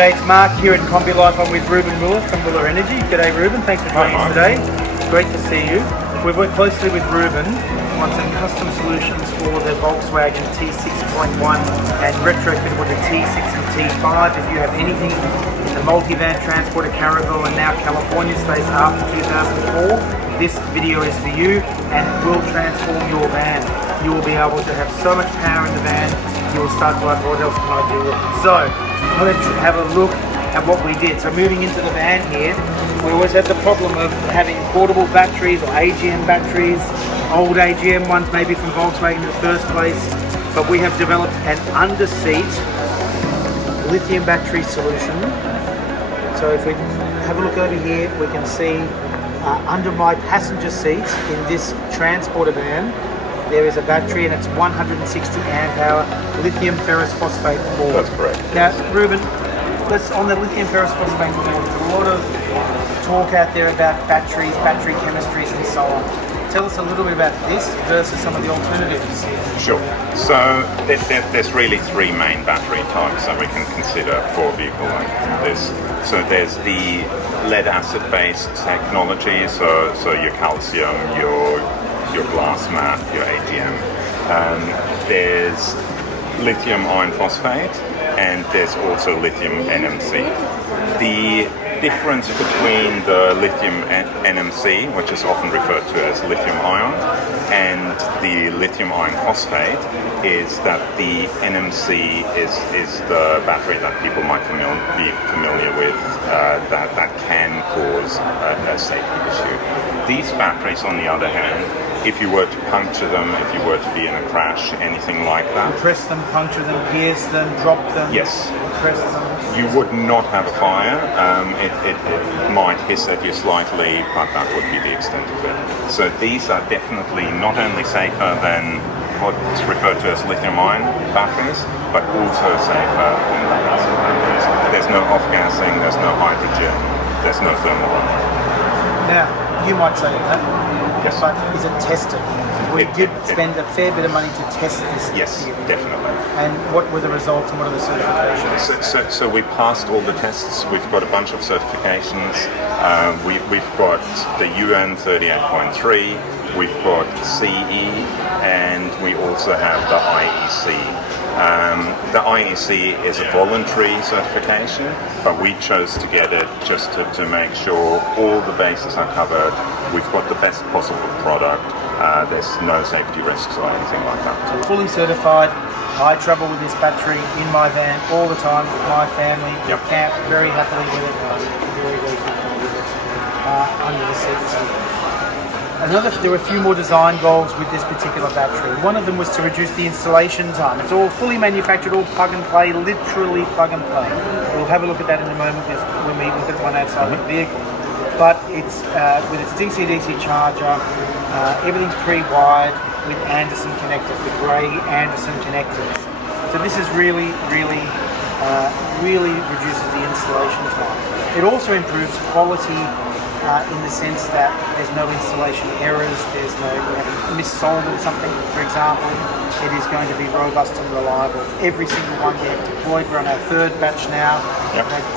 G'day, it's Mark here at Combi Life. I'm with Ruben Muller from Muller Energy. G'day Ruben, thanks for joining us today. Great to see you. We've worked closely with Ruben on some custom solutions for the Volkswagen T6.1 and retrofit with the T6 and T5. If you have anything in the multivan, transporter, caravan and now California space after 2004, this video is for you and it will transform your van. You will be able to have so much power in the van, you will start to ask, what else can I do with it? So, let's have a look at what we did. So moving into the van here, we always had the problem of having portable batteries or AGM batteries, old AGM ones maybe from Volkswagen in the first place, but we have developed an Underseat lithium battery solution. So if we have a look over here, we can see under my passenger seat in this transporter van, there is a battery and it's 160 amp hour lithium ferrous phosphate core. That's correct. Now, Ruben, on the lithium ferrous phosphate core, there's a lot of talk out there about batteries, battery chemistries and so on. Tell us a little bit about this versus some of the alternatives. Sure. So there's really three main battery types that we can consider for a vehicle like this. So there's the lead acid based technology, so your calcium, your glass mat, your AGM. There's lithium iron phosphate and there's also lithium NMC. The difference between the lithium NMC, which is often referred to as lithium ion, and the lithium iron phosphate is that the NMC is the battery that people might be familiar with that can cause a safety issue. These batteries, on the other hand, if you were to puncture them, if you were to be in a crash, anything like that. Press them, puncture them, pierce them, drop them. Yes. Press them. You would not have a fire. It might hiss at you slightly, but that would be the extent of it. So these are definitely not only safer than what's referred to as lithium-ion batteries, but also safer than lead-acid batteries. There's no off-gassing, there's no hydrogen, there's no thermal runaway. Now, you might say that. Yes. But is it tested? We did spend a fair bit of money to test this. Yes, theory. definitely. And what were the results and what are the certifications? So we passed all the tests. We've got a bunch of certifications. We've got the UN 38.3, we've got CE, and we also have the IEC. The IEC is a voluntary certification, but we chose to get it just to make sure all the bases are covered. We've got the best possible product. There's no safety risks or anything like that. So fully certified. I travel with this battery in my van all the time with my family. Yep. Camp very happily with it. Very, very comfortable with it. Under the seats. There were a few more design goals with this particular battery. One of them was to reduce the installation time. It's all fully manufactured, all plug and play, literally plug and play. We'll have a look at that in a moment when we look at the one outside the vehicle. But it's with its DC-DC charger, everything's pre-wired with Anderson connectors, the grey Anderson connectors. So this is really reduces the installation time. It also improves quality in the sense that there's no installation errors, we haven't missold or something, for example. It is going to be robust and reliable. Every single one we have deployed. We're on our third batch now. Yep. We've had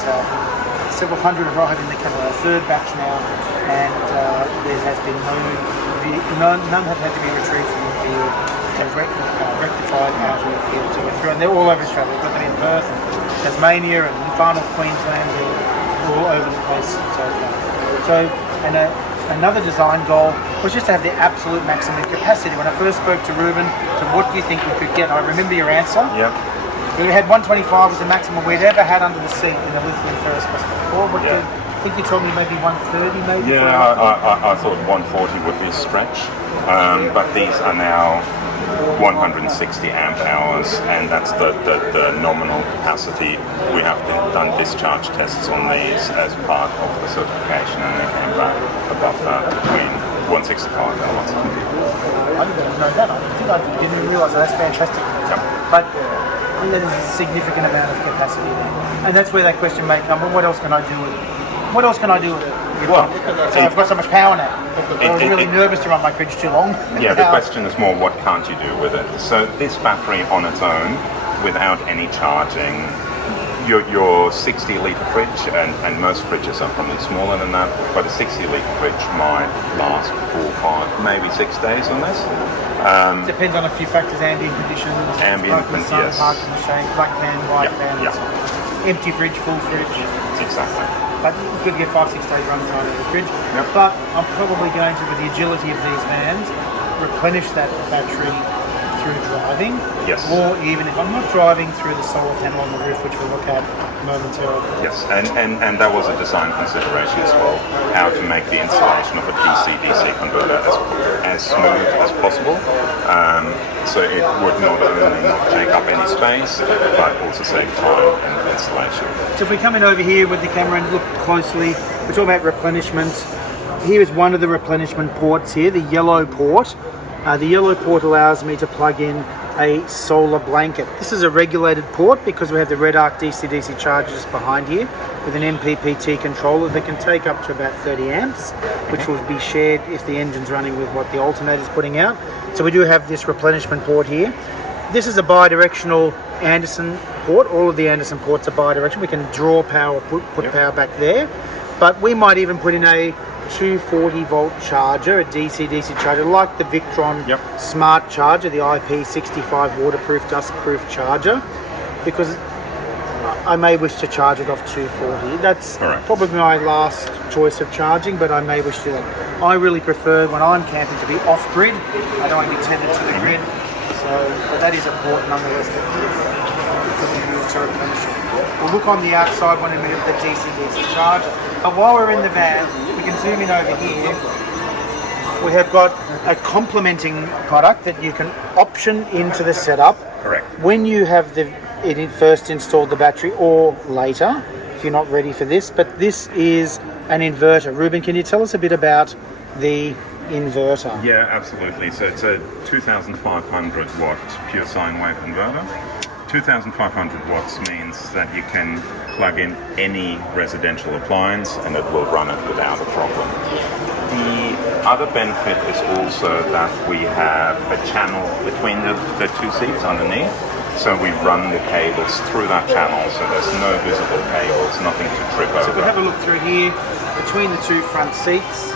several hundred arrive in the our third batch now, and there has been none have had to be retrieved from the field and rectified out of the field. So we're through, and they're all over Australia. We've got them in Perth, and Tasmania, and far north Queensland, and all over the place so far. So, another design goal was just to have the absolute maximum capacity. When I first spoke to Ruben, so what do you think we could get? I remember your answer. Yep. We had 125 was the maximum we'd ever had under the seat in a lithium ferrous phosphate core. What do you think? You told me maybe 130 maybe? Yeah, I thought 140 would be a stretch, but these are now 160 amp hours, and that's the nominal capacity. We have done discharge tests on these as part of the certification, and they came back above that, between 165 and 170. I didn't know that. I didn't realise that. That's fantastic. Yep. But there's a significant amount of capacity there, and that's where that question may come. Well, what else can I do with it? What else can I do with it? Well, so I've got so much power now. I was really nervous to run my fridge too long. Yeah, the question is more, what can't you do with it? So this battery on its own, without any charging, your 60 litre fridge, and most fridges are probably smaller than that, but a 60 litre fridge might last 4, 5, maybe 6 days on this. Depends on a few factors, ambient conditions, yes. parking machine, black van, white van, empty fridge, full fridge. Exactly. But you could get 5-6 days runtime in the fridge. Yep. But I'm probably going to, with the agility of these vans, replenish that battery through driving. Yes. Or even if I'm not driving, through the solar panel on the roof, which we'll look at momentarily. Yes, and that was a design consideration as well, how to make the installation of a DC-DC converter as smooth as possible. So it would not only not take up any space, but also save time in installation. So if we come in over here with the camera and look closely, we're talking about replenishment. Here is one of the replenishment ports here, the yellow port. The yellow port allows me to plug in a solar blanket. This is a regulated port because we have the red arc DC-DC chargers behind here with an MPPT controller that can take up to about 30 amps, which will be shared if the engine's running with what the alternator is putting out. So we do have this replenishment port here. This is a bi-directional Anderson port. All of the Anderson ports are bi-directional. We can draw power, put power back there, but we might even put in a 240 volt charger, a DC-DC charger, like the Victron Smart Charger, the IP65 waterproof, dustproof charger, because I may wish to charge it off 240. That's probably my last choice of charging, but I may wish to do that. I really prefer, when I'm camping, to be off-grid. I don't want to be tethered to the grid, but that is important nonetheless that we use to replenish it. We'll look on the outside when we have the DC-DC charger. But while we're in the van, we can zoom in over here. We have got a complementing product that you can option into the setup. Correct. When you have it first installed the battery, or later, if you're not ready for this. But this is an inverter. Ruben, can you tell us a bit about the inverter? Yeah, absolutely. So it's a 2,500 watt pure sine wave inverter. 2,500 watts means that you can plug in any residential appliance and it will run it without a problem. The other benefit is also that we have a channel between the two seats underneath. So we run the cables through that channel, so there's no visible cables, nothing to trip over. So if we have a look through here, between the two front seats,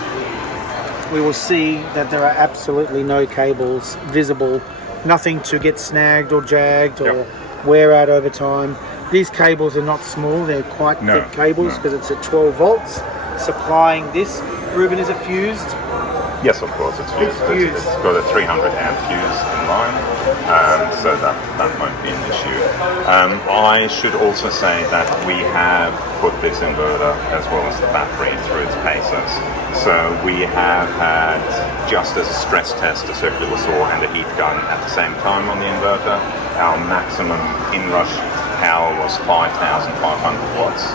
we will see that there are absolutely no cables visible, nothing to get snagged or jagged or wear out over time. These cables are not small, they're quite thick cables because it's at 12 volts supplying this. Ruben, is it fused? Yes, of course, it's fused. It's got a 300 amp fuse in line, so that won't be an issue. I should also say that we have put this inverter as well as the battery through its paces. So we have had, just as a stress test, a circular saw and a heat gun at the same time on the inverter. Our maximum inrush power was 5,500 watts.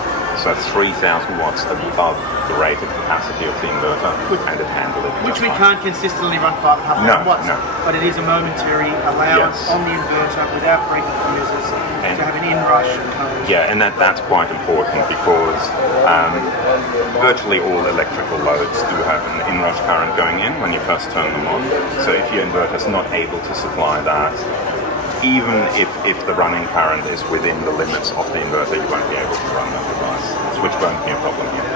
So 3,000 watts above the rated capacity of the inverter, and it handled it. Which we can't consistently run 5,500 watts, but it is a momentary allowance on the inverter without breaking fuses and to have an inrush current. Yeah, and that's quite important because virtually all electrical loads do have an inrush current going in when you first turn them on. So if your inverter is not able to supply that, even if the running current is within the limits of the inverter, you won't be able to run that device, which won't be a problem here.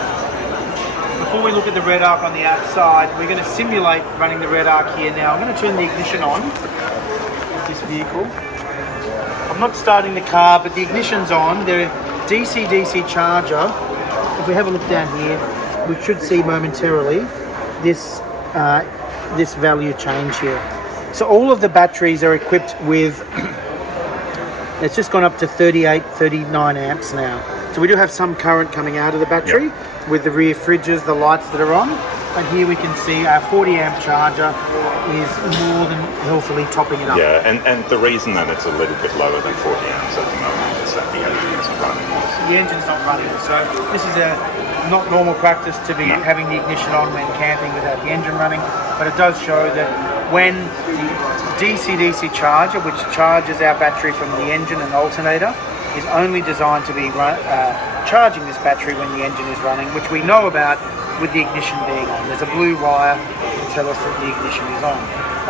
Before we look at the red arc on the outside, we're going to simulate running the red arc here now. I'm going to turn the ignition on with this vehicle. I'm not starting the car, but the ignition's on. The DC-DC charger, if we have a look down here, we should see momentarily this value change here. So all of the batteries are equipped with, it's just gone up to 38, 39 amps now. So we do have some current coming out of the battery with the rear fridges, the lights that are on. And here we can see our 40 amp charger is more than healthily topping it up. Yeah, and the reason that it's a little bit lower than 40 amps at the moment is that the engine isn't running. The engine's not running, so this is not normal practice to be having the ignition on when camping without the engine running, but it does show that when the DC-DC charger, which charges our battery from the engine and alternator, is only designed to be charging this battery when the engine is running, which we know about with the ignition being on. There's a blue wire to tell us that the ignition is on.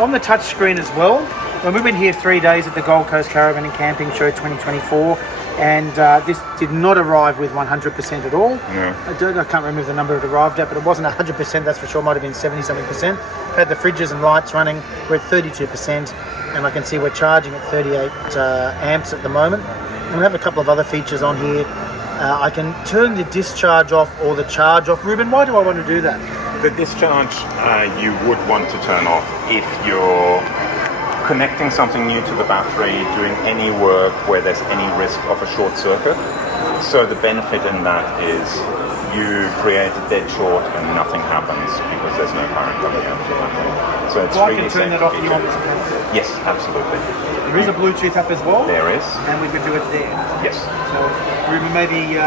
On the touch screen as well, when we've been here 3 days at the Gold Coast Caravan and Camping Show 2024, And this did not arrive with 100% at all. No. I can't remember the number it arrived at, but it wasn't 100%, that's for sure. It might have been 70-something%. Had the fridges and lights running. We're at 32%, and I can see we're charging at 38 amps at the moment. And we have a couple of other features on here. I can turn the discharge off or the charge off. Ruben, why do I want to do that? The discharge you would want to turn off if you're connecting something new to the battery, doing any work where there's any risk of a short circuit. So the benefit in that is you create a dead short and nothing happens because there's no current coming out of the battery. So it's I really can turn that off if you want me to. Yes, absolutely. There is a Bluetooth up as well. There is. And we could do it there. Yes. So Ruben, maybe you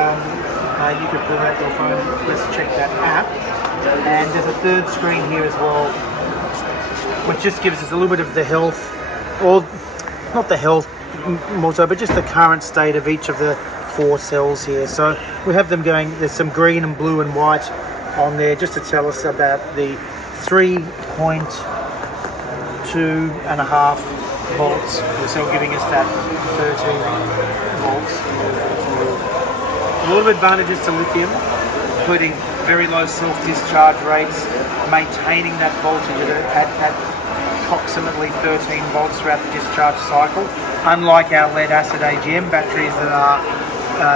could pull out your phone. Let's check that app. And there's a third screen here as well, which just gives us a little bit of the health, or not the health more so, but just the current state of each of the 4 cells here. So we have them going, there's some green and blue and white on there just to tell us about the 3.2.5 volts. So giving us that 13 volts. A lot of advantages to lithium, including very low self-discharge rates, maintaining that voltage at approximately 13 volts throughout the discharge cycle. Unlike our lead acid AGM batteries that are,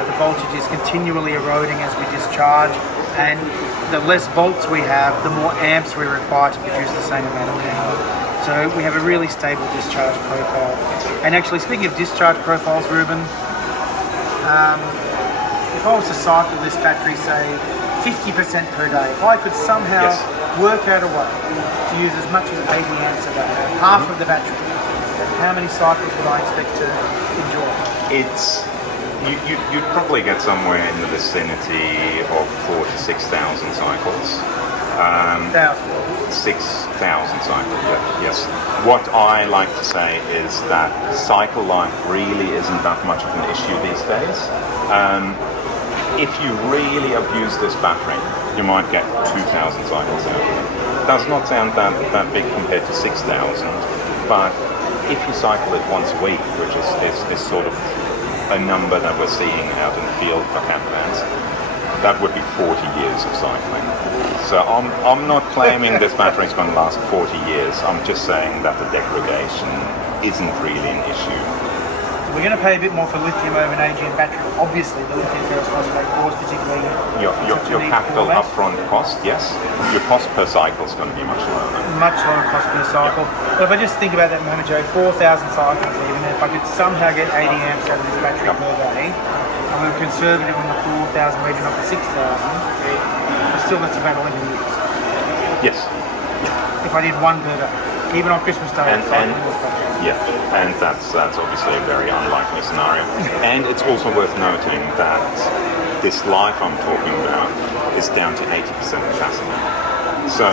the voltage is continually eroding as we discharge, and the less volts we have, the more amps we require to produce the same amount of power. So we have a really stable discharge profile. And actually, speaking of discharge profiles, Ruben, if I was to cycle this battery, say, 50% per day, if I could somehow work out a way to use as much as 80 amps a day, half of the battery, how many cycles would I expect to enjoy? You'd probably get somewhere in the vicinity of 4,000 to 6,000 cycles. 6,000 cycles, yes. What I like to say is that cycle life really isn't that much of an issue these days. If you really abuse this battery, you might get 2,000 cycles out of it. Does not sound that big compared to 6,000, but if you cycle it once a week, which is sort of a number that we're seeing out in the field for caravans, that would be 40 years of cycling. So I'm not claiming this battery is going to last 40 years. I'm just saying that the degradation isn't really an issue. We're going to pay a bit more for lithium over an AGM battery. Obviously, the lithium ferrous phosphate cores, particularly your capital upfront cost, yes. Your cost per cycle is going to be much lower. Much lower cost per cycle. But if I just think about that moment, Joe, 4,000 cycles even, if I could somehow get 80 amps out of this battery per day, and we're conservative in the 4,000 region up to 6,000, still that's about 11 years. Yes. If I did one per day, even on Christmas Day. And that's obviously a very unlikely scenario. And it's also worth noting that this life I'm talking about is down to 80% capacity. So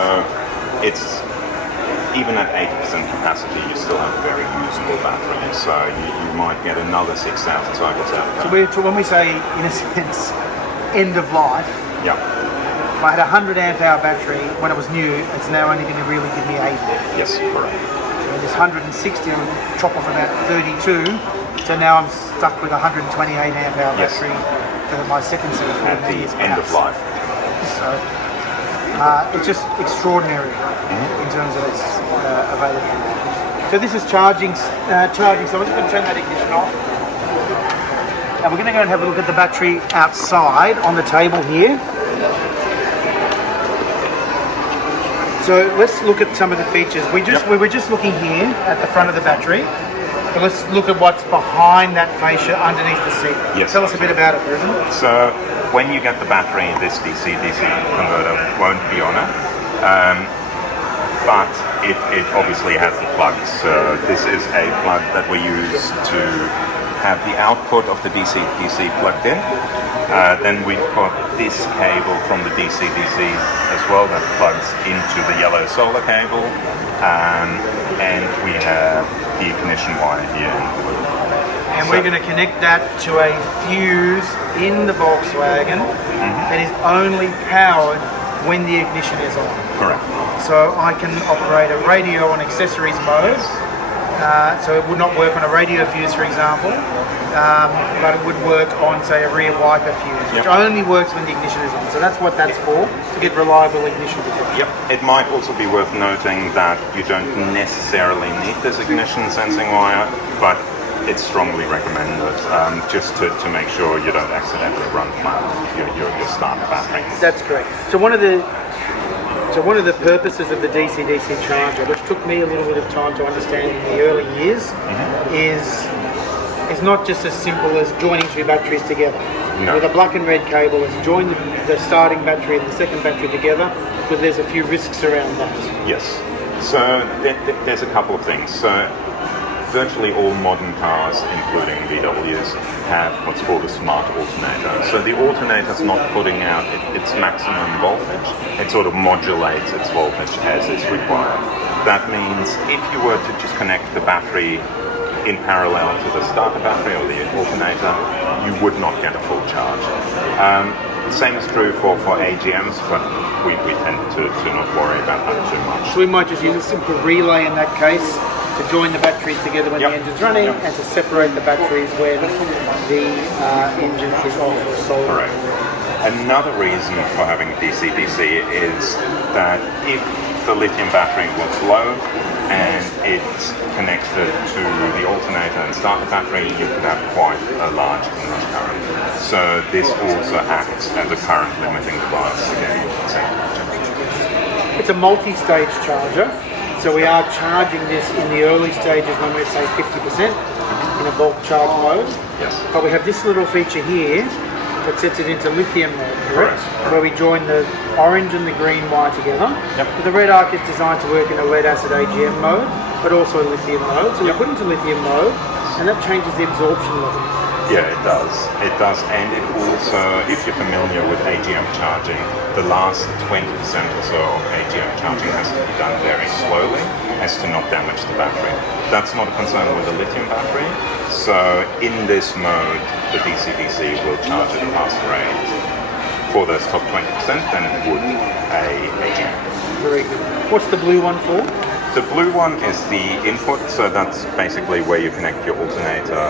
it's even at 80% capacity, you still have a very usable battery. So you might get another 6,000 cycles out of that. So when we say, in a sense, end of life, if I had a 100 amp hour battery when it was new, it's now only going to really give me 80. Yes, correct. So this 160 will chop off about 32. So now I'm stuck with a 128 amp hour battery for my second set of 4 years. End of life. So it's just extraordinary in terms of its availability. So this is charging. So I'm just going to turn that ignition off. And we're going to go and have a look at the battery outside on the table here. So let's look at some of the features. We were just looking here at the front of the battery. But let's look at what's behind that fascia underneath the seat. Yes. Tell us a bit about it, Ruben. So when you get the battery, this DC-DC converter won't be on it. But it obviously has the plugs. So this is a plug that we use to have the output of the DC-DC plugged in. Then we've got this cable from the DC-DC as well that plugs into the yellow solar cable, and we have the ignition wire here in blue. And we're going to connect that to a fuse in the Volkswagen that is only powered when the ignition is on. Correct. So I can operate a radio and accessories mode So it would not work on a radio fuse, for example, but it would work on, say, a rear wiper fuse, which only works when the ignition is on. So that's what that's for, to get reliable ignition detection. It might also be worth noting that you don't necessarily need this ignition sensing wire, but it's strongly recommended just to make sure you don't accidentally run flat your starter battery. That's correct. So one of the purposes of the DC-DC charger, which took me a little bit of time to understand in the early years, is not just as simple as joining two batteries together. No. With a black and red cable, it's join the starting battery and the second battery together, because there's a few risks around that. Yes. So there's a couple of things. So virtually all modern cars, including VWs, have what's called a smart alternator. So the alternator's not putting out its maximum voltage, it sort of modulates its voltage as is required. That means if you were to just connect the battery in parallel to the starter battery or the alternator, you would not get a full charge. The same is true for AGMs, but we tend to not worry about that too much. So we might just use a simple relay in that case, to join the batteries together when the engine's running, and to separate the batteries when the engine is off or solar. Correct. Another reason for having DC-DC is that if the lithium battery was low and it's connected to the alternator and starter battery, you could have quite a large inrush current. So this also acts as a current limiting device again. It's a multi-stage charger. So we are charging this in the early stages when we're, say, 50% in a bulk charge mode. Yes. But we have this little feature here that sets it into lithium mode, correct? Where we join the orange and the green wire together. But the red arc is designed to work in a lead acid AGM mode, but also a lithium mode. So we put it into lithium mode, and that changes the absorption level. Yeah, it does. It does, and it also, if you're familiar with AGM charging, the last 20% or so of AGM charging has to be done very slowly as to not damage the battery. That's not a concern with the lithium battery. So in this mode, the DC-DC will charge at a faster rate for those top 20% than it would a AGM. Very good. What's the blue one for? The blue one is the input, so that's basically where you connect your alternator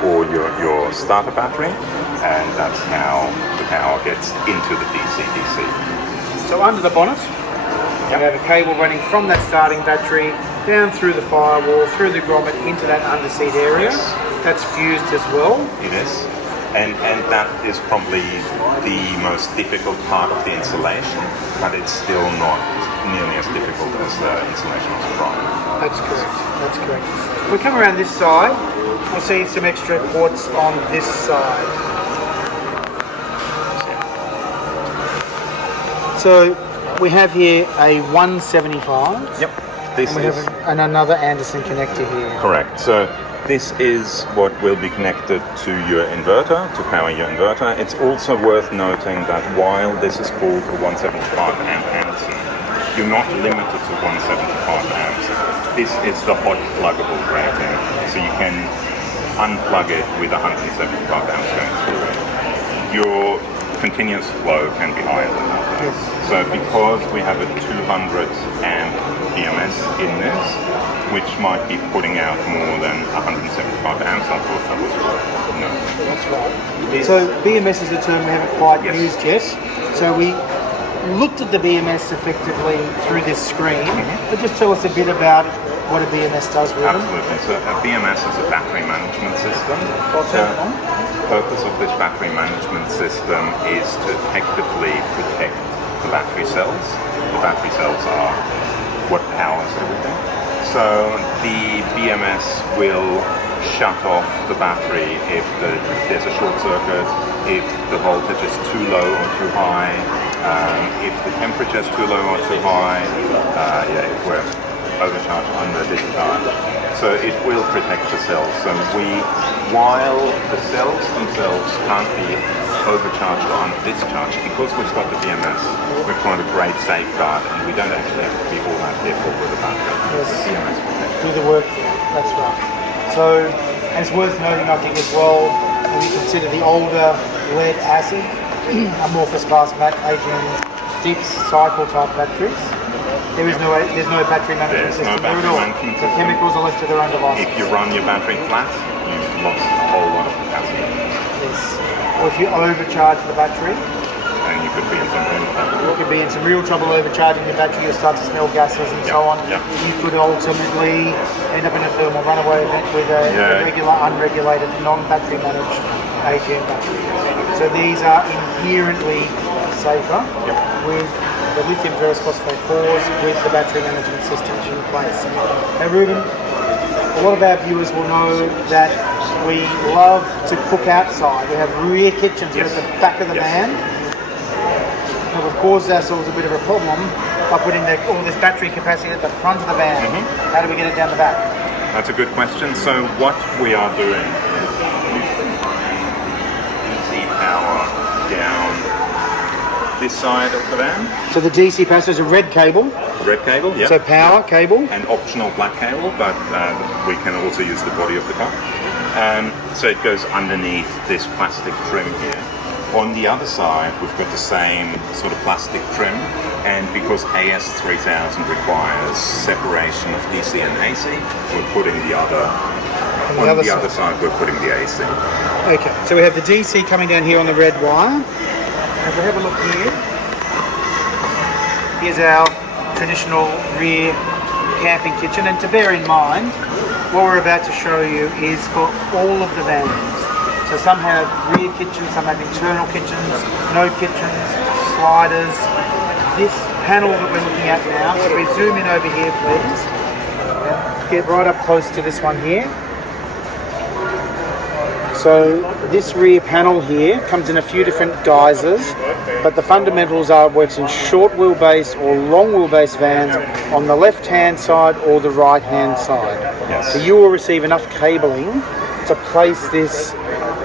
or your starter battery, and that's how the power gets into the DC-DC. So under the bonnet, we have a cable running from that starting battery down through the firewall, through the grommet, into that underseat area. That's fused as well. It is, and that is probably the most difficult part of the installation, but it's still not nearly as difficult as the installation of the prime. That's correct. That's correct. If we come around this side, we'll see some extra ports on this side. So we have here a 175. Yep. And we have another Anderson connector here. Correct. So this is what will be connected to your inverter, to power your inverter. It's also worth noting that while this is called a 175 amp Anderson, you're not limited to 175 amps. This is the hot pluggable rating, so you can unplug it with 175 amps going through it. Your continuous flow can be higher than that. Yes. So because we have a 200 amp BMS in this, which might be putting out more than 175 amps, I thought that was no. That's right. So BMS is a term we haven't quite used yet. So we looked at the BMS effectively through this screen, but just tell us a bit about what a BMS does, Ruben. Absolutely. So a BMS is a battery management system. The purpose of this battery management system is to effectively protect the battery cells. The battery cells are what powers everything. So the BMS will shut off the battery if there's a short circuit, if the voltage is too low or too high, if the temperature is too low or too high, if we're overcharged, under discharge. So it will protect the cells. So while the cells themselves can't be overcharged or under discharge, because we've got the BMS, we've got a great safeguard, and we don't actually have to be all that careful with the battery. Yes. The BMS protects. Do the work for it. That's right. So, and it's worth noting, I think, as well, when you consider the older lead acid amorphous glass AGM deep cycle type batteries, There's no battery management system. battery management The chemicals are left to their own devices. If you run your battery flat, you've lost a whole lot of capacity. Yes. Or if you overcharge the battery, And you could be in some real trouble. you could be in some real trouble overcharging your battery. You'll start to smell gases and so on. You could ultimately end up in a thermal runaway event with a regular, unregulated, non-battery managed AGM battery. So these are inherently safer with the lithium ferrous phosphate 4s with the battery management system in place. Now, Ruben, a lot of our viewers will know that we love to cook outside. We have rear kitchens at the back of the van. Now, we've caused ourselves a bit of a problem by putting all this battery capacity at the front of the van. How do we get it down the back? That's a good question. So what we are doing is DC power down this side of the van. So the DC power is a red cable. Red cable, yeah. So power cable. An optional black cable, but we can also use the body of the car. So it goes underneath this plastic trim here. On the other side, we've got the same sort of plastic trim, and because AS3000 requires separation of DC and AC, we're putting the other. On the other side, we're putting the AC. Okay, so we have the DC coming down here on the red wire. If we have a look here, here's our traditional rear camping kitchen, and to bear in mind, what we're about to show you is for all of the vans. So some have rear kitchens, some have internal kitchens, no kitchens, sliders. This panel that we're looking at now, so if we zoom in over here please, get right up close to this one here. So this rear panel here comes in a few different guises, but the fundamentals are it works in short wheelbase or long wheelbase vans on the left hand side or the right hand side. Yes. So you will receive enough cabling to place this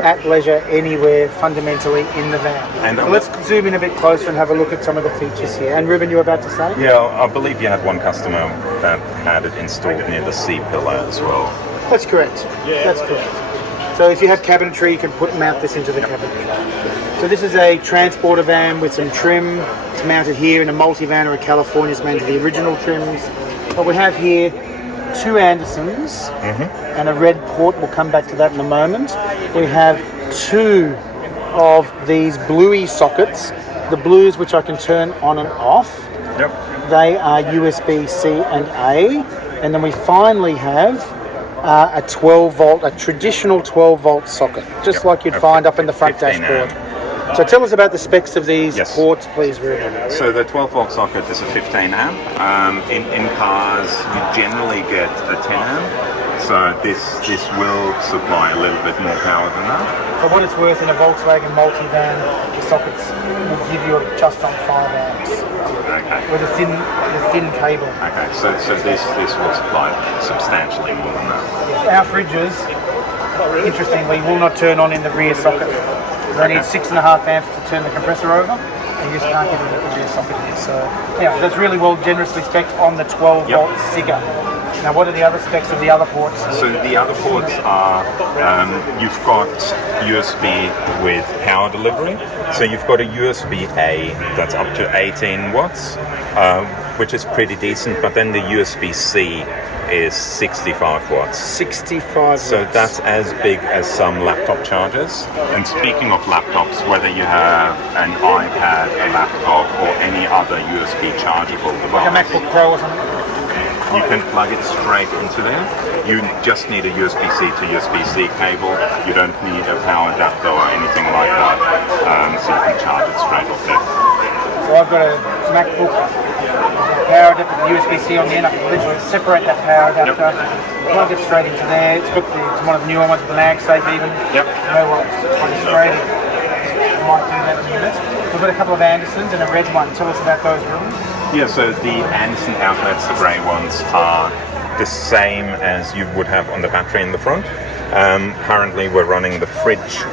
at leisure anywhere fundamentally in the van. And so let's zoom in a bit closer and have a look at some of the features here. And Ruben, you were about to say? Yeah, I believe you had one customer that had it installed near the C pillar as well. That's correct. That's correct. So if you have cabinetry, you can mount this into the cabinetry. So this is a transporter van with some trim. It's mounted here in a multi-van or a California's mounted the original trims. What we have here, two Andersons and a red port. We'll come back to that in a moment. We have two of these bluey sockets. The blues which I can turn on and off. They are USB-C and A. And then we finally have a 12-volt, a traditional 12-volt socket, just like you'd find up in the front dashboard. So tell us about the specs of these ports, please, Ruben. So the 12-volt socket is a 15 amp. In cars, you generally get a 10 amp. So this will supply a little bit more power than that. For what it's worth, in a Volkswagen multivan, the sockets will give you just on 5 amps. Okay. With a thin cable. Okay, so this will supply substantially more than that. Yes, our fridges, interestingly, will not turn on in the rear socket. They need 6.5 amps to turn the compressor over, and you just can't get it at the rear socket here. So, yeah, that's really well generously spec'd on the 12-volt SIGA. Now, what are the other specs of the other ports? So the other ports are, you've got USB with power delivery. So you've got a USB-A that's up to 18 watts, which is pretty decent, but then the USB-C is 65 watts. 65 watts. So that's as big as some laptop chargers. And speaking of laptops, whether you have an iPad, a laptop, or any other USB chargeable device, like a MacBook Pro or something, you can plug it straight into there. You just need a USB-C to USB-C cable. You don't need a power adapter or anything like that. So you can charge it straight off there. So I've got a MacBook power adapter, USB-C on the end. I can literally separate that power adapter, plug it straight into there. It's got it's one of the newer ones with an MagSafe even. No worries. It's straight in. I might do that in a minute. We've got a couple of Andersons and a red one. Tell us about those rooms. Yeah, so the Anderson outlets, the grey ones, are the same as you would have on the battery in the front. Currently we're running the fridge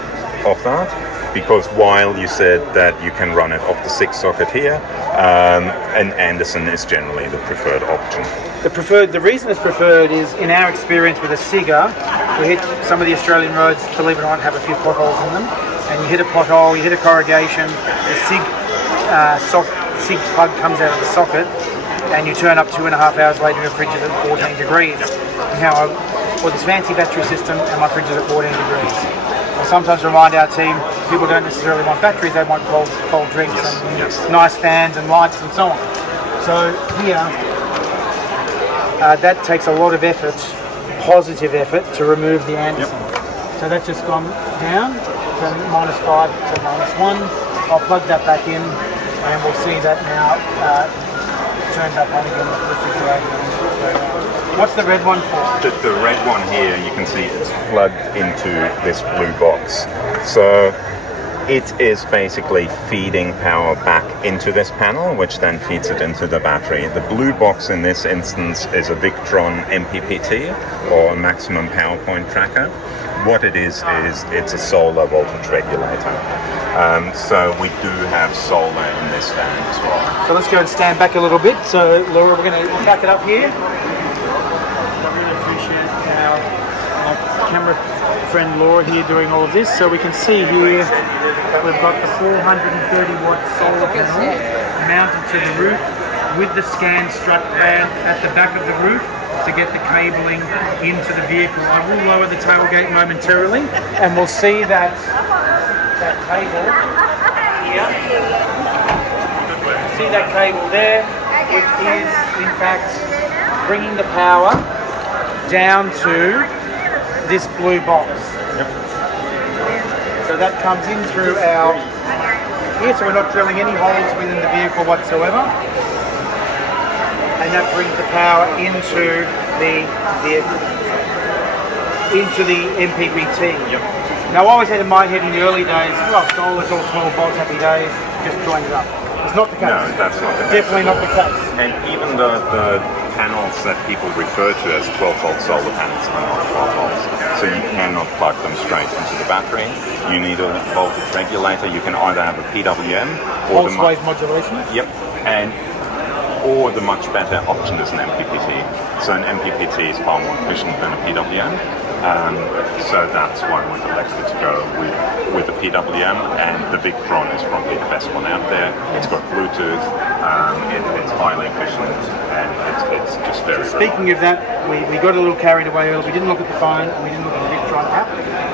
off that, because while you said that you can run it off the 6 socket here, an Anderson is generally the preferred option. The reason it's preferred is, in our experience with a SIGA, we hit some of the Australian roads, believe it or not, have a few potholes in them, and you hit a pothole, you hit a corrugation, the SIG plug comes out of the socket, and you turn up 2.5 hours later and your fridge is at 14 degrees. Now I've got this fancy battery system and my fridge is at 14 degrees. I sometimes remind our team, people don't necessarily want batteries, they want cold drinks and nice fans and lights and so on. So here, that takes a lot of effort, positive effort, to remove the Anderson. So that's just gone down from -5 to -1. I'll plug that back in and we'll see that now turn back on again with the refrigerator. What's the red one for? The red one here, you can see it's plugged into this blue box. So it is basically feeding power back into this panel, which then feeds it into the battery. The blue box in this instance is a Victron MPPT, or a maximum power point tracker. What it is it's a solar voltage regulator. So we do have solar in this stand as well. So let's go and stand back a little bit. So Laura, we're going to back it up here. I really appreciate our camera friend Laura here doing all of this. So we can see here that we've got the 430 watt solar panel mounted to the roof with the scan strut band at the back of the roof to get the cabling into the vehicle. I will lower the tailgate momentarily and we'll see that cable here. See that cable there, which is in fact bringing the power down to this blue box. So that comes in through our here, so we're not drilling any holes within the vehicle whatsoever. And that brings the power into the vehicle, into the MPPT. Now I always had in my head in the early days, well, solar's all 12 volts, happy days, just join it up. It's not the case. No, that's not the case. Definitely not the case. And even the panels that people refer to as 12 volt solar panels are not 12 volts. So you cannot plug them straight into the battery. You need a voltage regulator. You can either have a PWM or pulse wave modulation. Yep. Or the much better option is an MPPT. So an MPPT is far more efficient than a PWM. So that's why we've elected to go with the PWM, and the Victron is probably the best one out there. It's got Bluetooth, it's highly efficient, and it's just very Speaking of that, we got a little carried away earlier. We didn't look at the phone, and we didn't look at the Victron app.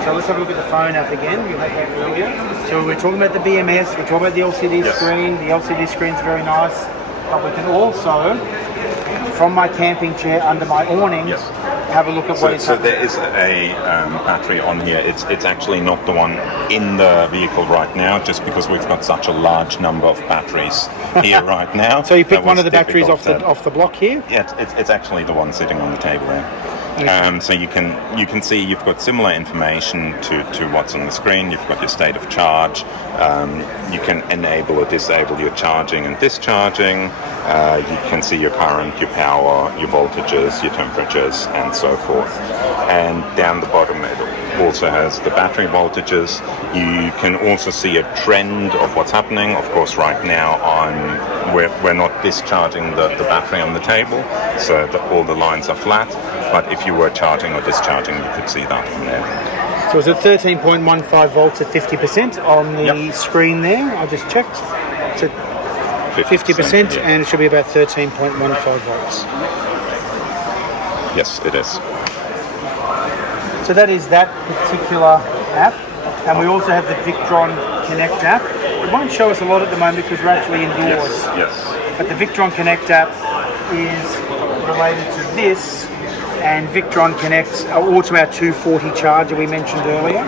So let's have a look at the phone app again. You had that earlier. So we're talking about the BMS, we're talking about the LCD screen. The LCD screen's very nice, but we can also, from my camping chair under my awning, have a look at what it's So there is a battery on here. It's actually not the one in the vehicle right now, just because we've got such a large number of batteries here right now. So you pick one of the batteries off the block here? Yeah, it's actually the one sitting on the table there. So you can see you've got similar information to what's on the screen. You've got your state of charge. You can enable or disable your charging and discharging. You can see your current, your power, your voltages, your temperatures, and so forth. And down the bottom it also has the battery voltages. You can also see a trend of what's happening. Of course, right now we're not discharging the battery on the table, so all the lines are flat. But if you were charging or discharging, you could see that from there. So it's at 13.15 volts at 50% on the screen there. I just checked. It's at 50%, and it should be about 13.15 volts. Yes, it is. So that is that particular app. And we also have the Victron Connect app. It won't show us a lot at the moment because we're actually indoors. Yes. But the Victron Connect app is related to this, and Victron Connect, also our 240 charger we mentioned earlier,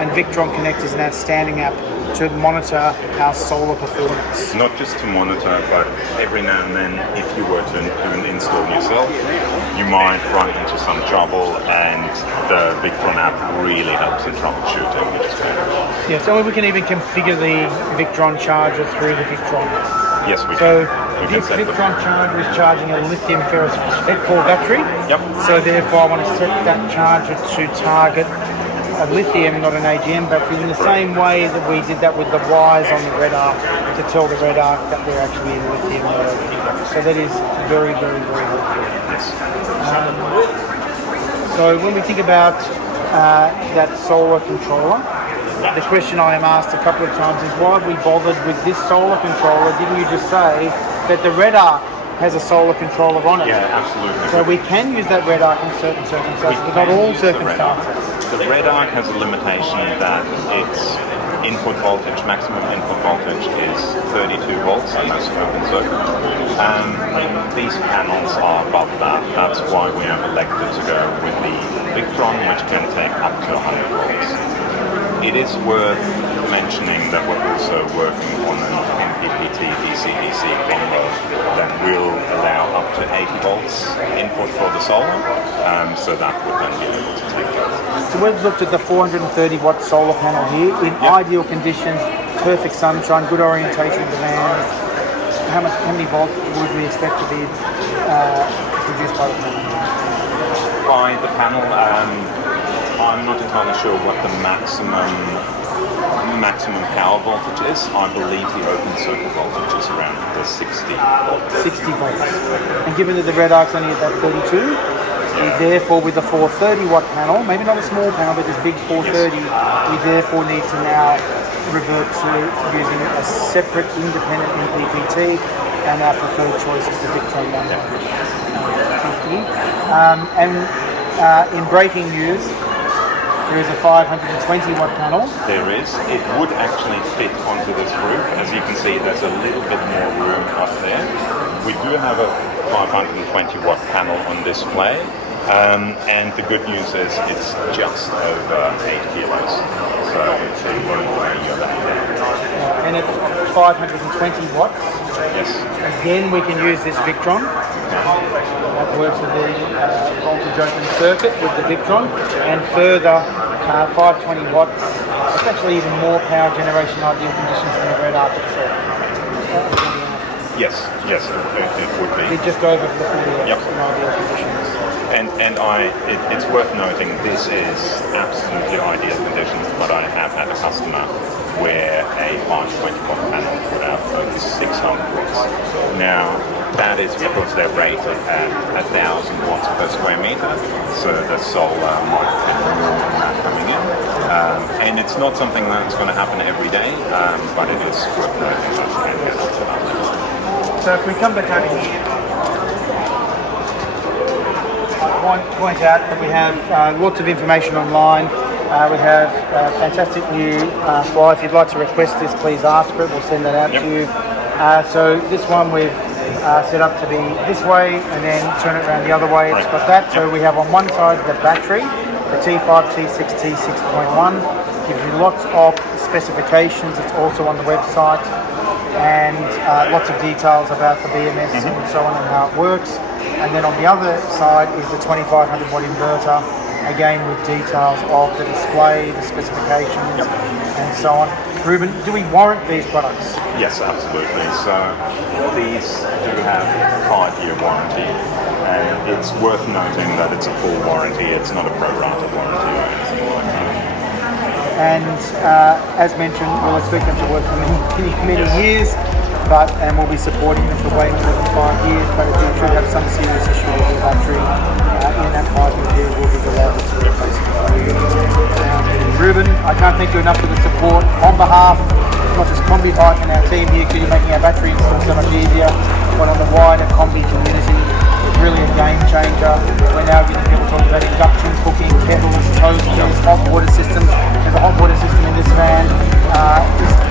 and Victron Connect is an outstanding app to monitor our solar performance. Not just to monitor, but every now and then, if you were to do an install yourself, you might run into some trouble, and the Victron app really helps in troubleshooting, which is great. Yeah, so we can even configure the Victron charger through the Victron. Yes, we can. So this Victron charger is charging a lithium phosphate-4 battery. Yep. So therefore I want to set that charger to target a lithium, not an AGM battery, in the same way that we did that with the wires on the red arc to tell the red arc that we're actually in lithium mode. So that is very, very, very helpful. Yes. So when we think about that solar controller, the question I am asked a couple of times is, why have we bothered with this solar controller? Didn't you just say that the red arc has a solar controller on it. Yeah, absolutely. So we can use that red arc in certain circumstances, but not all circumstances. The red arc has a limitation that its input voltage, maximum input voltage is 32 volts on most open circuit. These panels are above that. That's why we have elected to go with the Victron, which can take up to 100 volts. It is worth mentioning that we're also working on an MPPT DC-DC combo that will allow up to 80 volts input for the solar, so that would then be able to take it. So we've looked at the 430 watt solar panel here in ideal conditions, perfect sunshine, good orientation of the van. How many volts would we expect to be produced by the panel? By the panel, I'm not entirely sure what the maximum power voltage is. I believe the open circuit voltage is around the 60 volts. 60 volts. And given that the red arc's only at that 32, we therefore with the 430 watt panel, maybe not a small panel, but this big 430, we therefore need to now revert to using a separate independent MPPT, and our preferred choice is the Victron 150. In breaking news, there is a 520 watt panel. There is. It would actually fit onto this roof. As you can see, there's a little bit more room up there. We do have a 520 watt panel on display. And the good news is it's just over 8 kilos. So it won't weigh you that down. And at 520 watts, yes. Again, we can use this Victron. That works with the voltage open circuit with the Victron, and further 520 watts. It's actually even more power generation ideal conditions than the red arc itself. Yes, it would be. It's just over the 40 watts in ideal conditions. And it's worth noting this is absolutely ideal conditions, but I have had a customer where a 520 watt panel put out over 600 watts. Now, that is because they're rated at 1,000 watts per square meter, so the solar might get more than that coming in. And it's not something that's going to happen every day, but it is worth noting that you can get up to that level. So if we come back over here, I want to point out that we have lots of information online. We have a fantastic new flyer. If you'd like to request this, please ask for it. We'll send that out to you. So this one we've set up to be this way and then turn it around the other way. It's got that. So we have on one side the battery, the T5, T6, T6.1. Gives you lots of specifications. It's also on the website. And lots of details about the BMS and so on and how it works. And then on the other side is the 2500 watt inverter, again with details of the display, the specifications and so on. Ruben, do we warrant these products? Yes, absolutely. So these do have a 5-year warranty, and it's worth noting that it's a full warranty, it's not a pro-rata warranty or anything like that. And as mentioned, we'll expect them to work for many years, and we'll be supporting them for way more than 5 years, but if you should have some serious issue with your battery in that 5-year period, we'll be delighted to replace it for you. Ruben, I can't thank you enough for the support on behalf not just Combi Bike and our team here, you're making our battery install so much easier, but on the wider Combi community. It's really a game changer. We're now getting people talking about induction cooking, kettles, toasters, hot water systems. There's a hot water system in this van.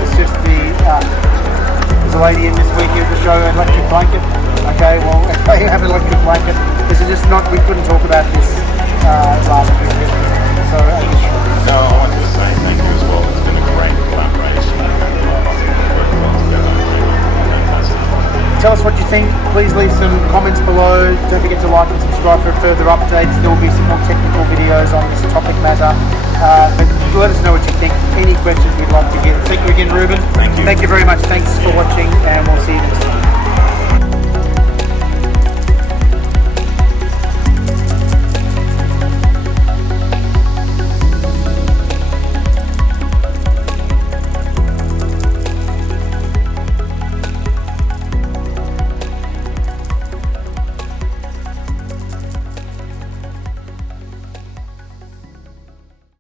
It's just there's a lady in this week here to show an electric blanket. Okay, well, you have an electric blanket. This is just not, we couldn't talk about this last week. So, no, I wanted to say thank you as well. It's been a great collaboration. Tell us what you think. Please leave some comments below. Don't forget to like and subscribe for further updates. There will be some more technical videos on this topic matter. But let us know what you think. Any questions we'd love to hear. Thank you again, Ruben. Thank you. Thank you very much. Thanks for watching, and we'll see you next time.